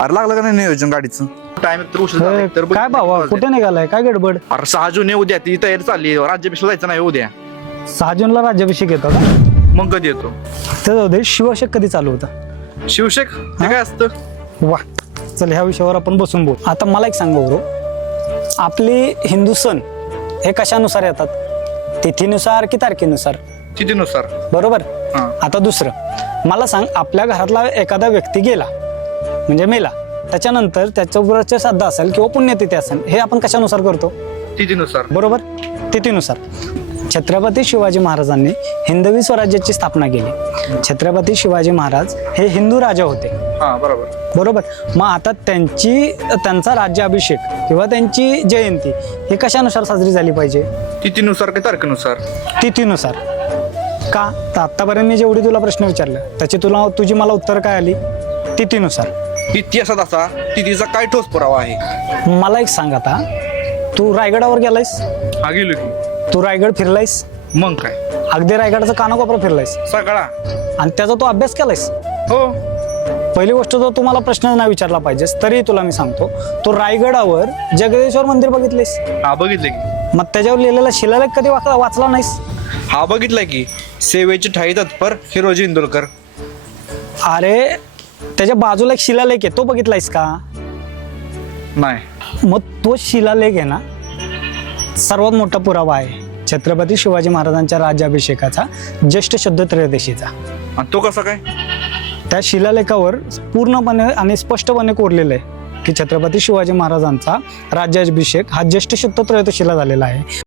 अरे लागलं का नाही नियोजन गाडीचं टाइम तर उशीर झाला, तर बघ- काय भावा कुठे निघालाय, काय गडबड? अरे 6 जून आहे उद्या, ती तयारी चालली राज्याभिषेक जायचं नाही उद्या. 6 जूनला राज्याभिषेक येतो का? मग कधी येतो ते जाऊ दे, शिवशक कधी चालू होता? शिवशेक? ते काय असतं? वा, चल ह्या विषयावर आपण बसून बोल. आता मला एक सांग बरो, आपली हिंदू सण हे कशानुसार येतात? तिथीनुसार की तारखेनुसार? तिथीनुसार. बरोबर. हा. आता दुसरं मला सांग, आपल्या घरातला एखादा व्यक्ती गेला म्हणजे मेला, त्याच्यानंतर त्याच्याबरोबर श्राद्ध असेल किंवा पुण्यतिथी असेल, हे आपण कशानुसार करतो? तिथीनुसार. बरोबर, तिथीनुसार. छत्रपती शिवाजी महाराजांनी हिंदवी स्वराज्याची स्थापना केली. छत्रपती शिवाजी महाराज हे हिंदू राजा होते. हा बरोबर. बरोबर. मग आता त्यांचा राज्याभिषेक किंवा त्यांची जयंती ही कशानुसार साजरी झाली पाहिजे? तिथीनुसार की तारखेनुसार? तिथीनुसार. का? तर आतापर्यंत मी जेवढी तुला प्रश्न विचारले त्याची तुझी मला उत्तर काय आली? तिथीनुसार. इतिहासात असा तिथीचा काय ठोस पुरावा आहे? मला एक सांग, आता तू रायगडावर गेलायस? हा गेलो की. तू रायगड फिरलायस? मग काय, अगदी रायगडाचा कानाकोपरा फिरलायस सगळा. आणि त्याचा तू अभ्यास केलायस? हो. पहिली गोष्ट, तर तुम्हाला प्रश्न नाही विचारला पाहिजेस तरी तुला मी सांगतो, तू रायगडावर जगदेश्वर मंदिर बघितलेस? हा बघितलं की. मग त्याच्यावर लिहिलेला शिलालेख कधी वाचला नाहीस? हा बघितलाय की, सेवेची ठाई तत्पर हिरोजी इंदुरकर. अरे त्याच्या बाजूला एक शिलालेख आहे, तो बघितलायस का? नाही. मग तो शिलालेख आहे ना, सर्वात मोठा पुरावा आहे छत्रपती शिवाजी महाराजांच्या राज्याभिषेकाचा, ज्येष्ठ शुद्ध त्रयोदशीचा. आणि तो कसा काय? त्या शिलालेखावर पूर्णपणे आणि स्पष्टपणे कोरलेलं आहे की छत्रपती शिवाजी महाराजांचा राज्याभिषेक हा ज्येष्ठ शुद्ध त्रयोदशीला झालेला आहे.